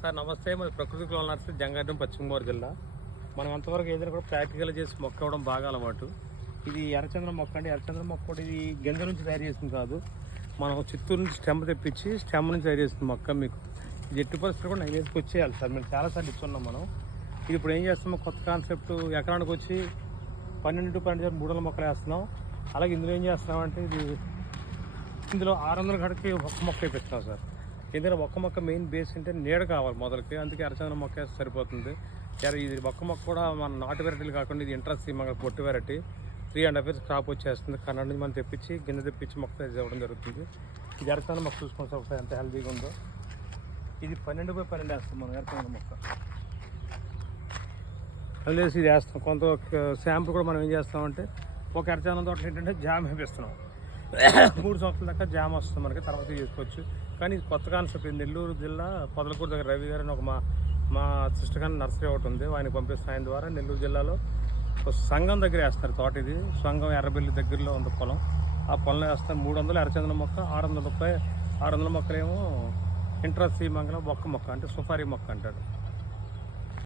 Sir నమస్తే. మరి ప్రకృతి కుల నర్సరీ జంగారెడ్డి, పశ్చిమ గోదావరి జిల్లా. మనం అంతవరకు ఏదైనా కూడా ప్రాక్టికల్ చేసి మొక్క ఇవ్వడం బాగా అలవాటు. ఇది ఎర్రచంద్రం మొక్క అండి. ఎర్రచంద్రం మొక్క కూడా ఇది గింజ నుంచి తయారు చేసింది కాదు, మనం చిత్తూరు నుంచి స్టెమ్ తెప్పించి స్టెమ్ నుంచి తయారు చేసిన మొక్క. మీకు ఇది ఎట్టి పరిస్థితులు కూడా 9 ఇయర్స్కి వచ్చేయాలి సార్. మేము చాలాసార్లు ఇస్తున్నాం. మనం ఇది ఇప్పుడు ఏం చేస్తున్నాం, కొత్త కాన్సెప్ట్. ఎకరానికి వచ్చి 12 to 12 300 మొక్కలు వేస్తున్నాం. అలాగే ఇందులో ఏం చేస్తున్నామంటే ఇందులో 600 గడకి ఒక్క మొక్క వేపిస్తున్నాం సార్. ఎందుకంటే ఒక్క మొక్క మెయిన్ బేస్ అంటే నీడ కావాలి మొదలకి, అందుకే ఎర్రచంద్రం మొక్క వేస్తే సరిపోతుంది. ఇది ఒక్క మొక్క కూడా మన నాటు వెరైటీలు కాకుండా ఇది ఇంట్రెస్ట్ మన పొట్టు వెరైటీ. 3.5 years క్రాప్ వచ్చేస్తుంది. కన్నడ నుంచి మనం తెప్పించి గిన్నె తెప్పించి మొక్క ఇవ్వడం జరుగుతుంది. ఇది ఎర్రచంద్రం మొక్క చూసుకొని సార్ ఒకసారి ఎంత హెల్తీగా ఉందో. ఇది 12 by 12 వేస్తాం మనం ఎర్రచంద్రం మొక్క. వదిలేసి ఇది వేస్తాం. కొంత శాంపుల్ కూడా మనం ఏం చేస్తామంటే ఒక ఎర్రచంద్రం తోట ఏంటంటే జామ్ వేపిస్తున్నాం. 3 సంవత్సరాల దాకా జామ్ వస్తుంది మనకి, తర్వాత చేసుకోవచ్చు. కానీ ఇది కొత్త కాన్సెప్ట్. నెల్లూరు జిల్లా పొదలకూరు దగ్గర రవి గారు అని ఒక మా సిస్టర్ గారి నర్సరీ ఒకటి ఉంది, ఆయనకి పంపిస్తాను. ఆయన ద్వారా నెల్లూరు జిల్లాలో ఒక సంఘం దగ్గర వేస్తారు తోట. ఇది సంఘం ఎర్రబెల్లి దగ్గరలో ఉంది పొలం. ఆ పొలంలో వేస్తారు. 300 ఎర్రచంద్రం మొక్క, 600 మొక్కలేమో ఇంట్రెస్ట్ మంగళం ఒక్క మొక్క అంటే సుఫారీ మొక్క అంటాడు.